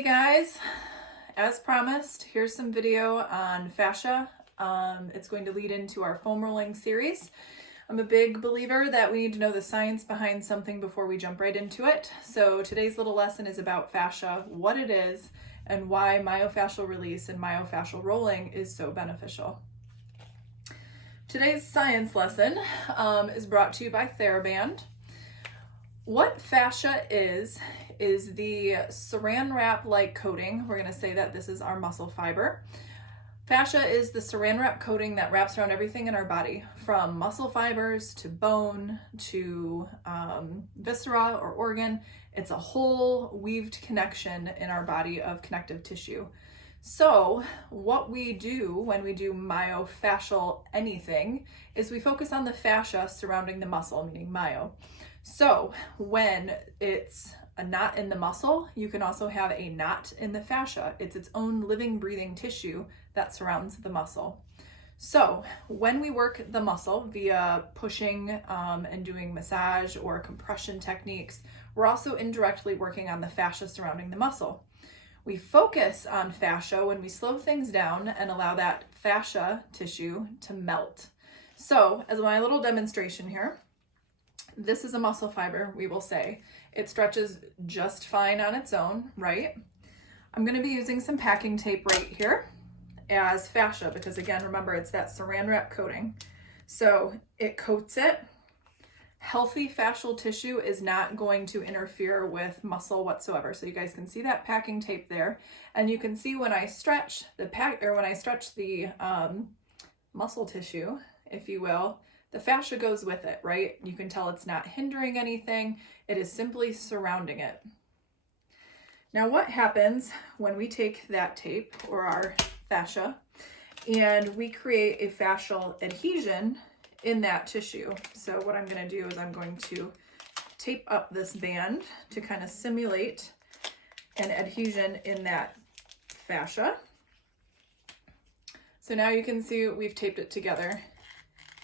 Hey guys, as promised, here's some video on fascia. It's going to lead into our foam rolling series. I'm a big believer that we need to know the science behind something before we jump right into it. So today's little lesson is about fascia, what it is, and why myofascial release and myofascial rolling is so beneficial. Today's science lesson is brought to you by TheraBand. What fascia is the saran wrap-like coating. We're going to say that this is our muscle fiber. Fascia is the saran wrap coating that wraps around everything in our body, from muscle fibers to bone to viscera or organ. It's a whole weaved connection in our body of connective tissue. So what we do when we do myofascial anything is we focus on the fascia surrounding the muscle, meaning myo. So when it's a knot in the muscle, you can also have a knot in the fascia. It's its own living, breathing tissue that surrounds the muscle. So when we work the muscle via pushing and doing massage or compression techniques, we're also indirectly working on the fascia surrounding the muscle. We focus on fascia when we slow things down and allow that fascia tissue to melt. So as my little demonstration here, this is a muscle fiber, we will say. It stretches just fine on its own, right? I'm going to be using some packing tape right here as fascia because, again, remember, it's that saran wrap coating. So it coats it. Healthy fascial tissue is not going to interfere with muscle whatsoever. So you guys can see that packing tape there. And you can see when I stretch the muscle tissue, if you will, the fascia goes with it, right? You can tell it's not hindering anything. It is simply surrounding it. Now, what happens when we take that tape or our fascia and we create a fascial adhesion in that tissue? So what I'm going to do is I'm going to tape up this band to kind of simulate an adhesion in that fascia. So now you can see we've taped it together.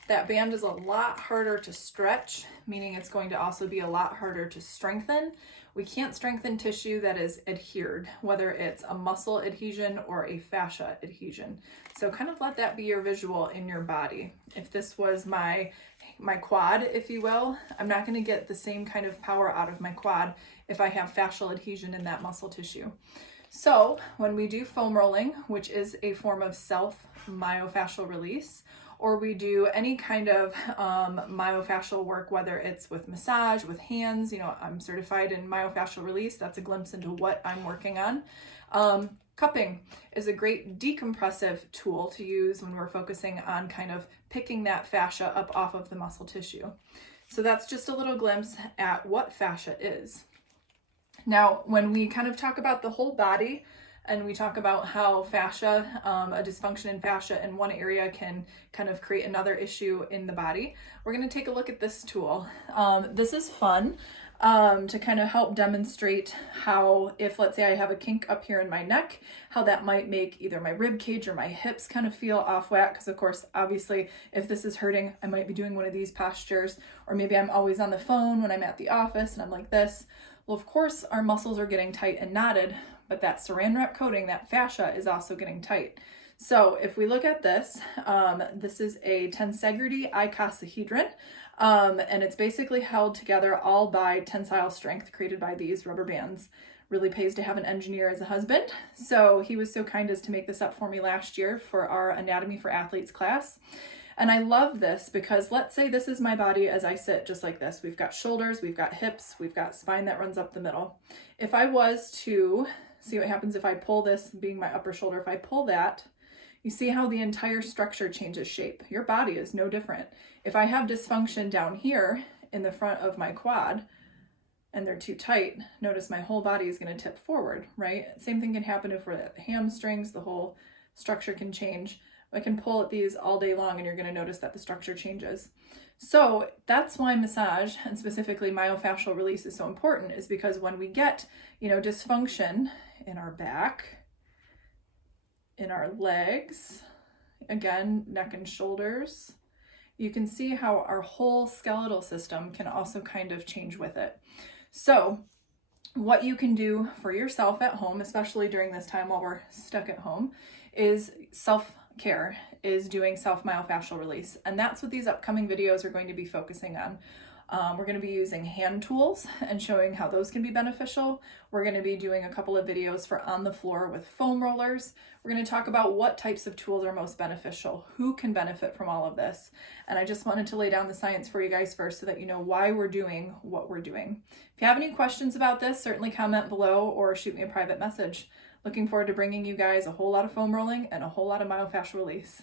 That band is a lot harder to stretch, meaning it's going to also be a lot harder to strengthen. We can't strengthen tissue that is adhered, whether it's a muscle adhesion or a fascia adhesion. So kind of let that be your visual in your body. If this was my quad, if you will, I'm not going to get the same kind of power out of my quad if I have fascial adhesion in that muscle tissue. So when we do foam rolling, which is a form of self-myofascial release, or we do any kind of myofascial work, whether it's with massage, with hands, I'm certified in myofascial release. That's a glimpse into what I'm working on. Cupping is a great decompressive tool to use when we're focusing on kind of picking that fascia up off of the muscle tissue. So that's just a little glimpse at what fascia is. Now, when we kind of talk about the whole body, and we talk about how fascia, a dysfunction in fascia in one area can kind of create another issue in the body, we're going to take a look at this tool. This is fun to kind of help demonstrate how, if let's say I have a kink up here in my neck, how that might make either my rib cage or my hips kind of feel off whack. Because of course, obviously, if this is hurting, I might be doing one of these postures, or maybe I'm always on the phone when I'm at the office and I'm like this. Well, of course, our muscles are getting tight and knotted, but that saran wrap coating, that fascia, is also getting tight. So if we look at this, this is a tensegrity icosahedron, and it's basically held together all by tensile strength created by these rubber bands. Really pays to have an engineer as a husband. So he was so kind as to make this up for me last year for our Anatomy for Athletes class. And I love this because let's say this is my body as I sit just like this. We've got shoulders, we've got hips, we've got spine that runs up the middle. If I was to see what happens if I pull this, being my upper shoulder, if I pull that, you see how the entire structure changes shape. Your body is no different. If I have dysfunction down here in the front of my quad and they're too tight, notice my whole body is going to tip forward, right? Same thing can happen if we're at the hamstrings, the whole structure can change. I can pull at these all day long and you're going to notice that the structure changes. So that's why massage, and specifically myofascial release, is so important, is because when we get, dysfunction in our back, in our legs, again, neck and shoulders, you can see how our whole skeletal system can also kind of change with it. So what you can do for yourself at home, especially during this time while we're stuck at home, is self-care, is doing self-myofascial release. And that's what these upcoming videos are going to be focusing on. We're going to be using hand tools and showing how those can be beneficial. We're going to be doing a couple of videos for on the floor with foam rollers. We're going to talk about what types of tools are most beneficial, who can benefit from all of this. And I just wanted to lay down the science for you guys first so that you know why we're doing what we're doing. If you have any questions about this, certainly comment below or shoot me a private message. Looking forward to bringing you guys a whole lot of foam rolling and a whole lot of myofascial release.